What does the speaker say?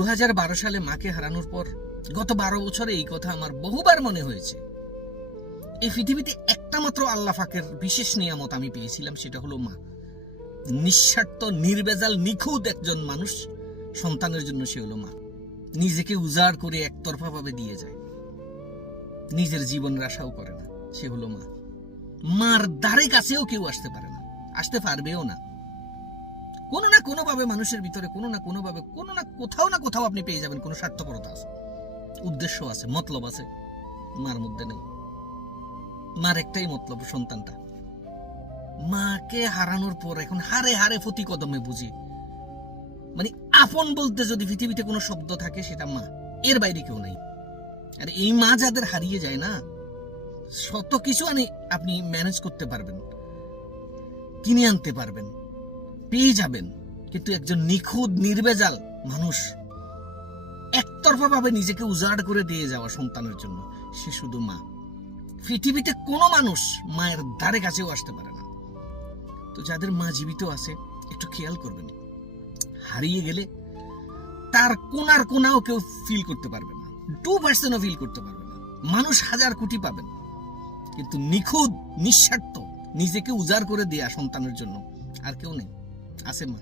2012 সালে মাকে হারানোর পর গত 12 বছরে এই কথা আমার বহুবার মনে হয়েছে। এই পৃথিবীতে একটা মাত্র আল্লাহ পাকের বিশেষ নিয়ামত আমি পেয়েছিলাম, সেটা হলো মা। নিঃস্বার্থ, নির্ভেজাল, নিখুঁত একজন মানুষ সন্তানের জন্য, সে হলো মা। নিজেকে উজাড় করে একতরফা ভাবে দিয়ে যায়, নিজের জীবনের আশাও করে না, সে হলো মা। মার দ্বারে কাছেও কেউ আসতে পারে না, আসতে পারবেও না। কোনো না কোনো ভাবে মানুষের ভিতরে কোনো না কোনো ভাবে কোনো না কোথাও না কোথাও আপনি পেয়ে যাবেন কোনো স্বার্থপরতা আছে, উদ্দেশ্য আছে, মতলব আছে। মার মধ্যে নেই। মার একটাই মতলব, সন্তানটা। মাকে হারানোর পর এখন হারে হারে প্রতি কদমে বুঝি, মানে আপন বলতে যদি পৃথিবীতে কোনো শব্দ থাকে সেটা মা, এর বাইরে কেউ নাই। আর এই মা যাদের হারিয়ে যায় না, শত কিছু আপনি ম্যানেজ করতে পারবেন, কিনে আনতে পারবেন, পেয়ে যাবেন, কিন্তু একজন নিখুঁত নির্ভেজাল মানুষ একতরফা ভাবে নিজেকে উজাড় করে দিয়ে যাওয়া সন্তানের জন্য, সে শুধু মা। পৃথিবীতে কোনো মানুষ মায়ের ধারে কাছেও আসতে পারে না। তো যাদের মা জীবিত আছে একটু খেয়াল করবেন, হারিয়ে গেলে তার কোনার কোনাও কেউ ফিল করতে পারবে না, 2%ও ফিল করতে পারবে না। মানুষ হাজার কোটি পাবেন, কিন্তু নিখুঁত, নিঃস্বার্থ, নিজেকে উজাড় করে দেয়া সন্তানের জন্য আর কেউ নেই। আছে মা।